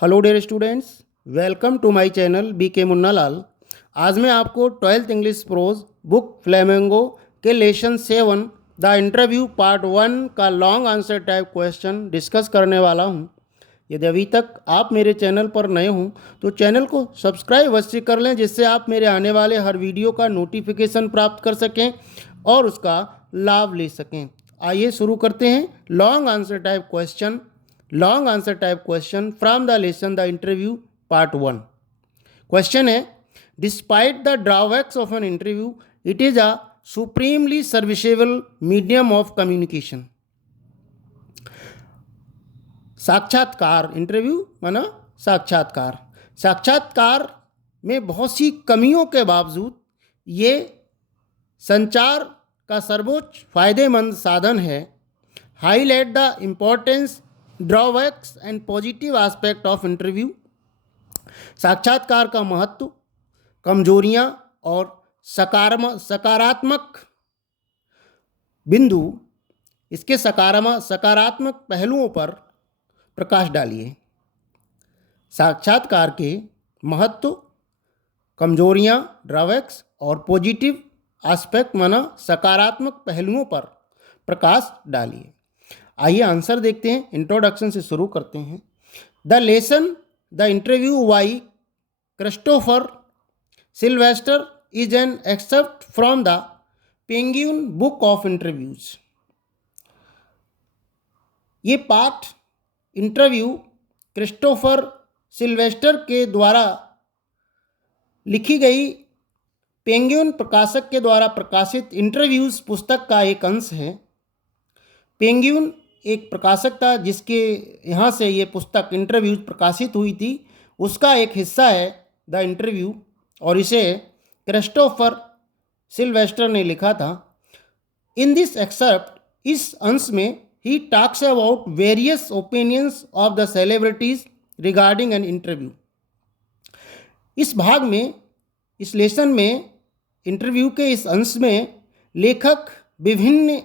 Hello dear students, welcome to my channel BK Munnalal. आज मैं आपको 12th English prose book Flamingo के lesson 7 the interview part 1 का long answer type question discuss करने वाला हूं। यदि अभी तक आप मेरे चैनल पर नए हों तो चैनल को सब्सक्राइब अवश्य कर लें, जिससे आप मेरे आने वाले हर वीडियो का नोटिफिकेशन प्राप्त कर सकें और उसका लाभ ले सकें। आइए शुरू करते हैं long answer type question. Long answer type question from the lesson the interview part 1। Question है, despite the drawbacks of an interview it is a supremely serviceable medium of communication. साक्षात्कार, इंटरव्यू माना साक्षात्कार। साक्षात्कार में बहुत सी कमियों के बावजूद ये संचार का सर्वोच्च फायदेमंद साधन है। Highlight the importance, drawbacks and positive aspect of interview. साक्षात्कार का महत्व, कमजोरियां और सकारात्मक बिंदु, इसके सकारात्मक पहलुओं पर प्रकाश डालिए। साक्षात्कार के महत्व, कमजोरियां, ड्रॉबैक्स और पॉजिटिव एस्पेक्ट माना सकारात्मक पहलुओं पर प्रकाश डालिए। आइए आंसर देखते हैं। इंट्रोडक्शन से शुरू करते हैं। The lesson the interview by Christopher Silvester is an except from the Penguin book of interviews. ये पाठ इंटरव्यू क्रिस्टोफर सिल्वेस्टर के द्वारा लिखी गई पेंगुइन प्रकाशक के द्वारा प्रकाशित इंटरव्यूज पुस्तक का एक अंश है। पेंगुइन एक प्रकाशक था जिसके यहाँ से ये पुस्तक इंटरव्यूज प्रकाशित हुई थी, उसका एक हिस्सा है द इंटरव्यू, और इसे क्रिस्टोफर सिल्वेस्टर ने लिखा था। इन दिस एक्सेप्ट, इस अंश में, he talks about various opinions of the celebrities regarding an interview. इस भाग में, इस लेसन में, इंटरव्यू के इस अंश में लेखक विभिन्न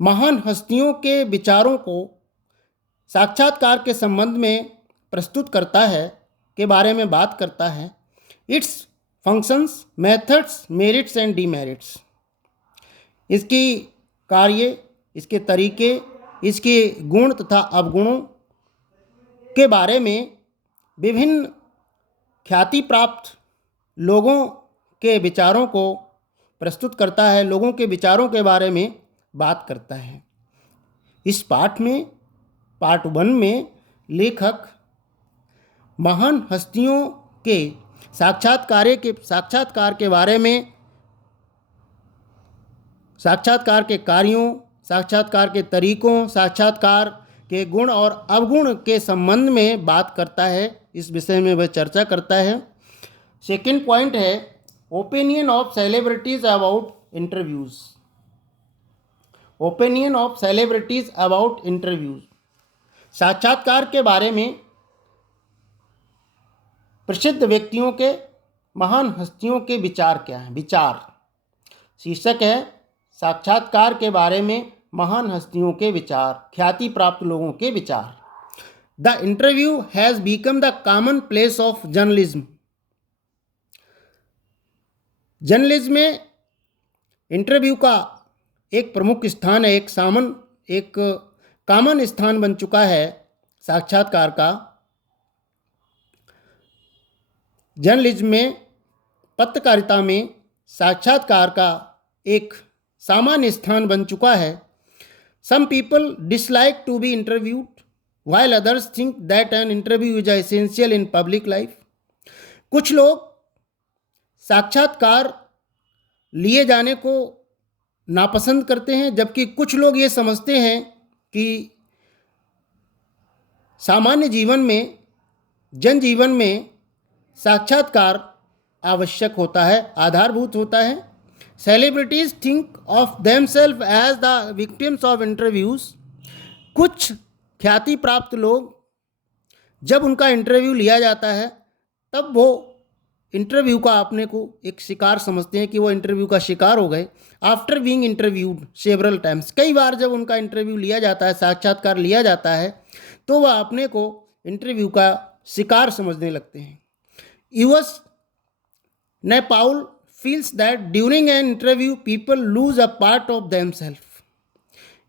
महान हस्तियों के विचारों को साक्षात्कार के संबंध में प्रस्तुत करता है, के बारे में बात करता है। It's functions, methods, merits and demerits. इसकी कार्य, इसके तरीके, इसके गुण तथा अवगुणों के बारे में विभिन्न ख्याति प्राप्त लोगों के विचारों को प्रस्तुत करता है, लोगों के विचारों के बारे में बात करता है। इस पाठ में, पार्ट 1 में, लेखक महान हस्तियों के साक्षात्कार के बारे में, साक्षात्कार के कार्यों, साक्षात्कार के तरीकों, साक्षात्कार के गुण और अवगुण के संबंध में बात करता है। इस विषय में वह चर्चा करता है। सेकंड पॉइंट है opinion of celebrities about interviews. Opinion of celebrities about interviews. साक्षात्कार के बारे में प्रसिद्ध व्यक्तियों के, महान हस्तियों के विचार क्या हैं। विचार शीर्षक है साक्षात्कार के बारे में महान हस्तियों के विचार, ख्याति प्राप्त लोगों के विचार। The interview has become the common place of journalism. Journalism में इंटरव्यू का एक प्रमुख स्थान है, एक कॉमन स्थान बन चुका है साक्षात्कार का। जर्नलिज्म में, पत्रकारिता में साक्षात्कार का एक सामान्य स्थान बन चुका है। Some people dislike to be interviewed while others think that an interview is essential in public life. कुछ लोग साक्षात्कार लिए जाने को नापसंद करते हैं, जबकि कुछ लोग ये समझते हैं कि सामान्य जीवन में, जनजीवन में साक्षात्कार आवश्यक होता है, आधारभूत होता है। Celebrities think of themselves as the victims of interviews. कुछ ख्याति प्राप्त लोग, जब उनका इंटरव्यू लिया जाता है तब वो इंटरव्यू का अपने को एक शिकार समझते हैं कि वो इंटरव्यू का शिकार हो गए। After being interviewed several times, कई बार जब उनका इंटरव्यू लिया जाता है, साक्षात्कार लिया जाता है, तो वह अपने को इंटरव्यू का शिकार समझने लगते हैं। V S Naipaul feels that during an interview people lose a part of themselves.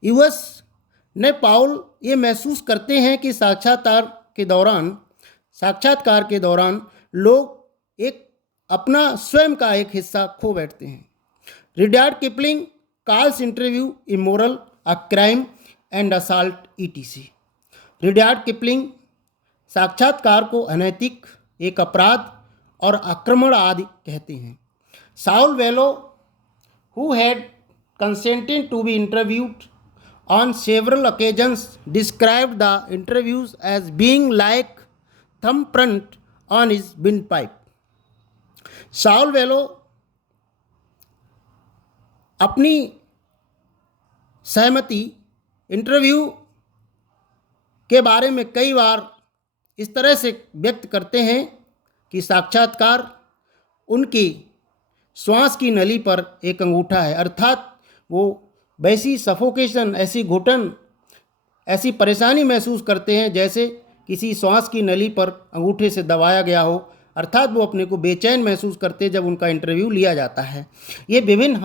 V S Naipaul ये महसूस करते हैं कि साक्षात्कार के दौरान लोग एक अपना स्वयं का एक हिस्सा खो बैठते हैं। Rudyard Kipling calls interview immoral, a crime and assault etc. Rudyard Kipling साक्षात्कार को अनैतिक, एक अपराध और आक्रमण आदि कहते हैं। साउल वेलो, who had consented to be interviewed on several occasions, described the interviews as being like thumbprint on his windpipe. Saul वेलो अपनी सहमति इंटरव्यू के बारे में कई बार इस तरह से व्यक्त करते हैं कि साक्षात्कार उनकी श्वास की नली पर एक अंगूठा है, अर्थात वो वैसी सफोकेशन, ऐसी घुटन, ऐसी परेशानी महसूस करते हैं जैसे किसी श्वास की नली पर अंगूठे से दबाया गया हो, अर्थात वो अपने को बेचैन महसूस करते जब उनका इंटरव्यू लिया जाता है। ये विभिन्न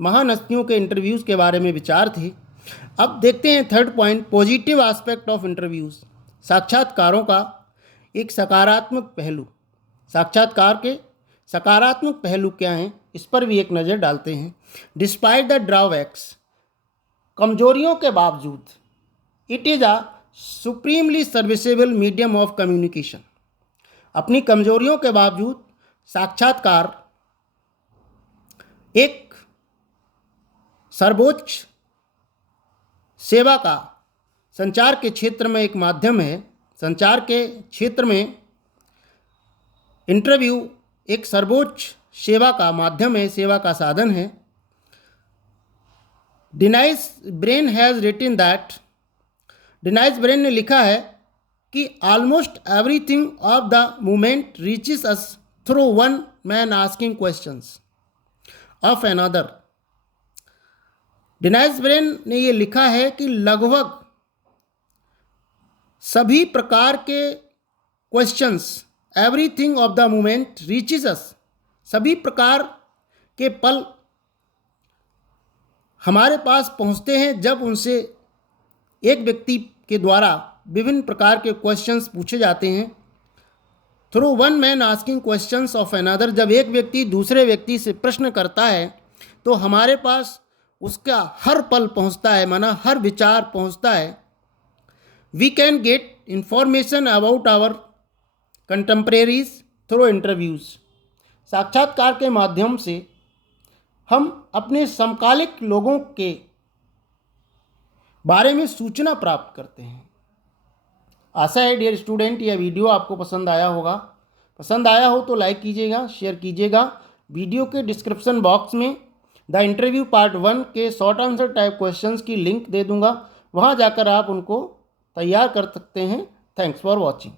महान हस्तियों के इंटरव्यूज़ के बारे में विचार थे। अब देखते हैं third point, positive aspect of interviews. साक्षात्कारों का एक सकारात्मक पहलू। साक्षात्कार के सकारात्मक पहलू क्या हैं, इस पर भी एक नज़र डालते हैं। डिस्पाइट द ड्रॉबैक्स, कमजोरियों के बावजूद, it is a supremely serviceable medium of communication. अपनी कमजोरियों के बावजूद साक्षात्कार एक सर्वोच्च सेवा का, संचार के क्षेत्र में एक माध्यम है। संचार के क्षेत्र में इंटरव्यू एक सर्वोच्च सेवा का माध्यम है, सेवा का साधन है। डिनाइस ब्रेन ने लिखा है कि almost everything of the movement reaches us through one man asking questions of another. Denis Brian ने ये लिखा है कि लगभग सभी प्रकार के questions, everything of the movement reaches us, सभी प्रकार के पल हमारे पास पहुंचते हैं जब उनसे एक व्यक्ति के द्वारा विभिन्न प्रकार के क्वेश्चंस पूछे जाते हैं। Through one man asking questions of another, जब एक व्यक्ति दूसरे व्यक्ति से प्रश्न करता है तो हमारे पास उसका हर पल पहुंचता है, माना हर विचार पहुंचता है। We can get information about our contemporaries through interviews. साक्षात्कार के माध्यम से हम अपने समकालिक लोगों के बारे में सूचना प्राप्त करते हैं। आशा है डियर स्टूडेंट यह वीडियो आपको पसंद आया होगा। पसंद आया हो तो लाइक कीजिएगा, शेयर कीजिएगा। वीडियो के डिस्क्रिप्शन बॉक्स में द इंटरव्यू पार्ट 1 के शॉर्ट आंसर टाइप क्वेश्चंस की लिंक दे दूंगा, वहां जाकर आप उनको तैयार कर सकते हैं। Thanks for watching.